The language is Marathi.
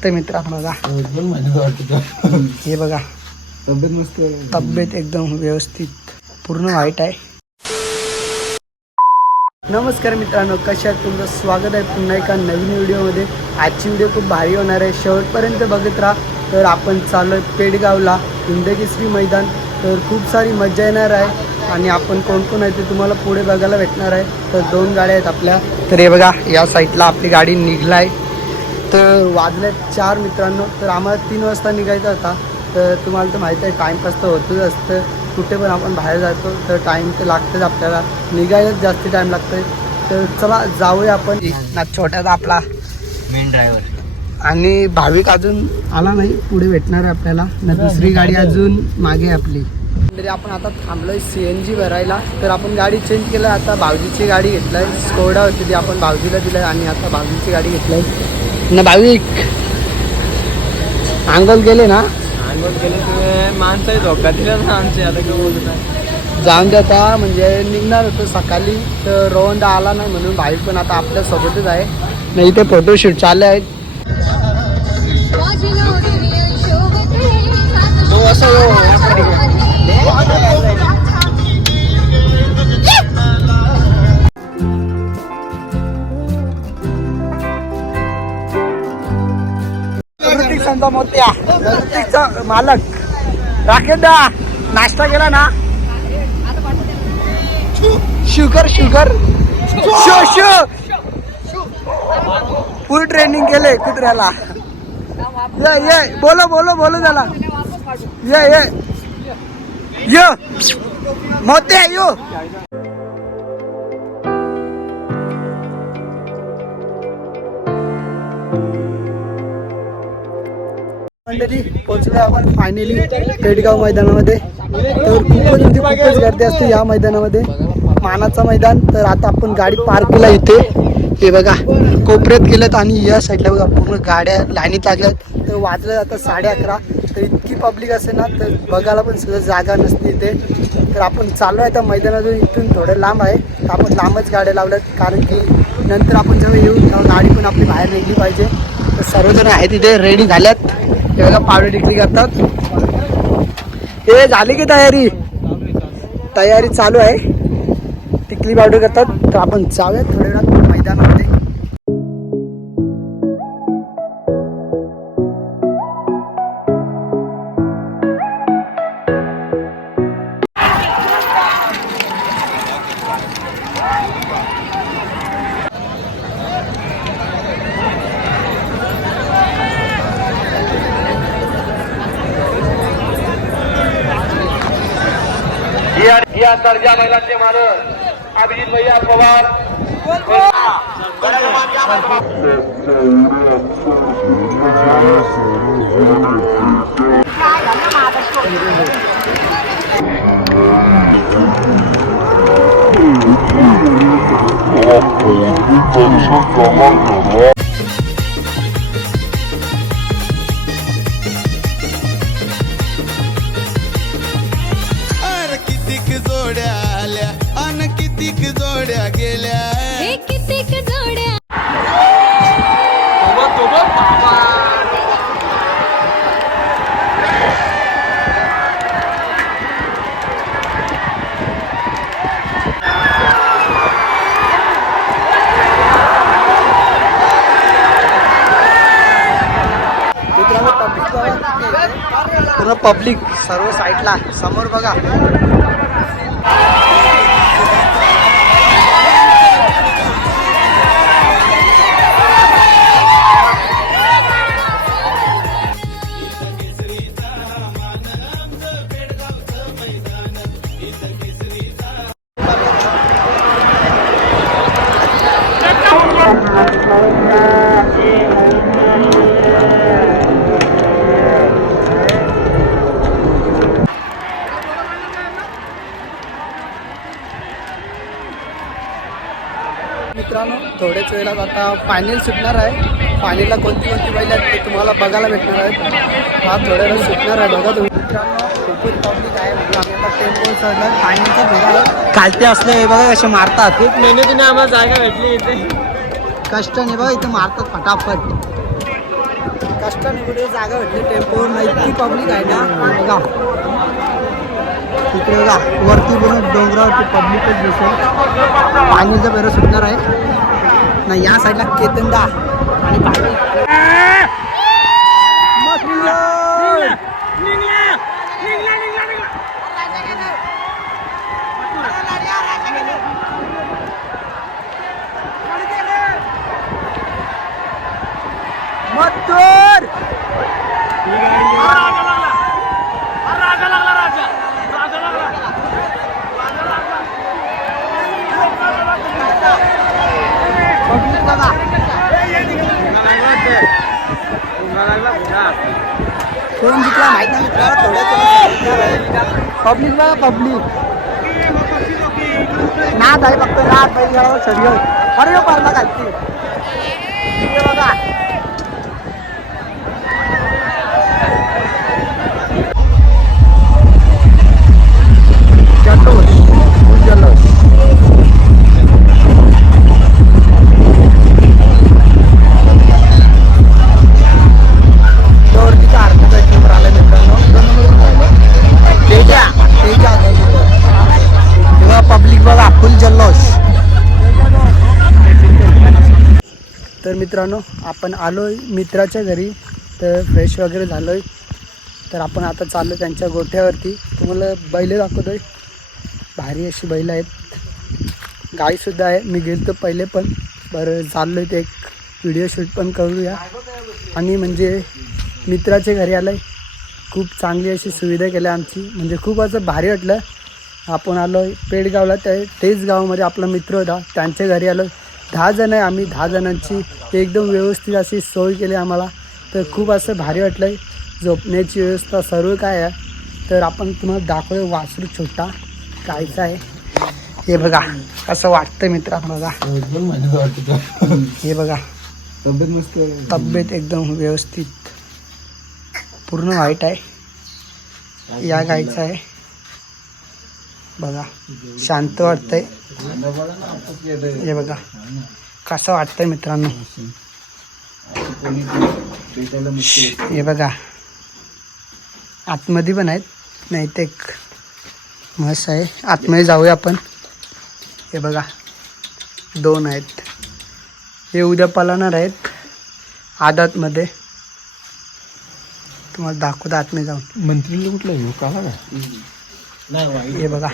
वाटतंय मित्रांनो बघा. दोन वाटतं. हे बघा. तब्येत मस्त तब्येत एकदम व्यवस्थित. पूर्ण वाईट आहे. नमस्कार मित्रांनो कशा आहात? तुमचं स्वागत आहे पुन्हा एका नवीन व्हिडिओमध्ये. आजची व्हिडिओ खूप भारी होणार आहे. शेवटपर्यंत बघत राहा. तर आपण चालू आहे पेडगावला हिंदकेसरी मैदान. तर खूप सारी मजा येणार आहे. आणि आपण कोण कोण आहे ते तुम्हाला पुढे बघायला भेटणार आहे. तर दोन गाड्या आहेत आपल्या. तर हे बघा या साईडला आपली गाडी निघला आहे तर वाजले चार मित्रांनो तर आम्हाला तीन वाजता निघायचा होता. तर तुम्हाला तर माहिती आहे टाईमपास तर होतच असतं. कुठे पण आपण बाहेर जातो तर टाईम तर लागतंच आपल्याला. निघायलाच जास्त टाईम लागतंय. तर चला जाऊया आपण. ना छोट्याचा आपला. मेन ड्रायव्हर आणि भाविक अजून आला नाही पुढे भेटणार आहे आपल्याला. ना दुसरी गाडी अजून मागे आपली. तरी आपण आता थांबलोय सी एन जी भरायला तर आपण गाडी चेंज केलं आता भाऊजीची गाडी घेतलाय स्कोडा होती ती आपण भाऊजीला दिलाय आणि आता भाऊजीची गाडी घेतलाय ना भाविक अंगल गेले ना अंगोल गेले तुम्ही माणसं धोका दिला ना आमचे आता काय जाऊन दे आता म्हणजे निघणार होतो सकाळी तर रोहनदा आला नाही म्हणून भाविक पण आता आपल्या सोबतच आहे नाही इथे फोटोशूट चालले आहेत तो असं मोत्या मालक. राखेदा नाश्ता केला ना? Sugar sugar. Show show. Full training केले कुत्र्याला. ये ये बोलो बोलो बोलो झाला ये ये. यो मोत्या यो। मंडळी पोहोचलो आपण फायनली पेडगाव मैदानामध्ये. तर खूपच म्हणजे खूपच गर्दी असते या मैदानामध्ये. मानाचं मैदान तर आता आपण गाडी पार्क केला इथे. हे बघा कोपऱ्यात गेलं आणि या साईडला बघा पूर्ण गाड्या लाईनीत लागल्यात. तर वाजलं आता साडे अकरा तर इतकी पब्लिक असे ना तर बघायला पण सुद्धा जागा नसते इथे. तर आपण चालू आहे त्या मैदानातून इथून थोडं लांब आहे. तर आपण लांबच गाड्या लावल्यात कारण की नंतर आपण जेव्हा येऊ तेव्हा गाडी पण आपली बाहेर निघली पाहिजे. तर सर्वजण आहेत इथे रेडी झाल्यात. तेव्हा बघा डिग्री करतात. हे झाली की तयारी? तयारी चालू आहे. टिकली पावडर करतात. तर आपण जाऊया थोड्या वेळात मैदानामध्ये. या या सर्जा महिलांचे मालक अभिजित भैया पवार अन पब्लिक सर्व साईडला समोर बघा. मित्रांनो थोड्याच वेळात आता फायनल सुटणार आहे. फायनलला कोणती कोणती बैल आहेत ते तुम्हाला बघायला भेटणार आहेत. हा थोड्या वेळात सुटणार आहे. बघा तुम्ही. मित्रांनो खूपच पब्लिक आहे. म्हणजे आम्ही आता टेम्पो चढणार फायनलचा बघा खालते असले हे बघा कसे मारतात. खूप मेहनतीने आम्हाला जागा भेटली इथे. कष्ट नाही बघा इथे मारतात फटाफट. कष्टाने कुठे जागा भेटली. टेम्पोवर नाही इतकी पब्लिक आहे ना. बघा. इकडे बघा वरती पण डोंगरावरती पब्लिकच दिसेल. पाणीचं बरं सुटणार आहे. ना या साईडला केतनदा आणि पाणी मस्त! मथुर पब्लिक बघा कोण जिंकला माहीत नाही मित्रांनो, थोडं पब्लिक बघा पब्लिक. नाद आहे फक्त नाद बैलगाडावर शर्यत अरे हो पारला घालते बघा. मित्रांनो आपण आलोय मित्राच्या घरी तर फ्रेश वगैरे झालो आहे तर आपण आता चाललो त्यांच्या गोठ्यावरती. तुम्हाला बैल दाखवतो आहे भारी अशी बैल आहेत. गाईसुद्धा आहे. मी गेलो पहिले पण. बरं चाललो आहे ते एक व्हिडिओ शूट पण करूया. आणि म्हणजे मित्राच्या घरी आलं आहे खूप चांगली अशी सुविधा केल्या आमची. म्हणजे खूप असं भारी वाटलं. आपण आलो पेडगावला त्या तेच गावामध्ये आपला मित्र होता. त्यांच्या घरी आलो दहा जण आहे आम्ही दहा जणांची एकदम व्यवस्थित अशी सोय केली आम्हाला. तर खूप असं भारी वाटलं आहे झोपण्याची व्यवस्था सर्व काय आहे. तर आपण तुम्हाला दाखवतो वासरू छोटा कायचा आहे. हे बघा कसं वाटतं मित्रांनो बघा. हे बघा. तब्येत एकदम व्यवस्थित. पूर्ण वाईट आहे. या गायचं आहे. बघा शांत वाटतंय. हे बघा कसं वाटतंय मित्रांनो? हे बघा आतमध्ये पण आहेत नाही ते एक मस्त आहे. आतमध्ये जाऊया आपण. हे बघा दोन आहेत. हे उद्या पलाणार आहेत आदातमध्ये. तुम्हाला दाखवता आतमध्ये जाऊन. मंत्री कुठलं येऊ काला का? हे बघा.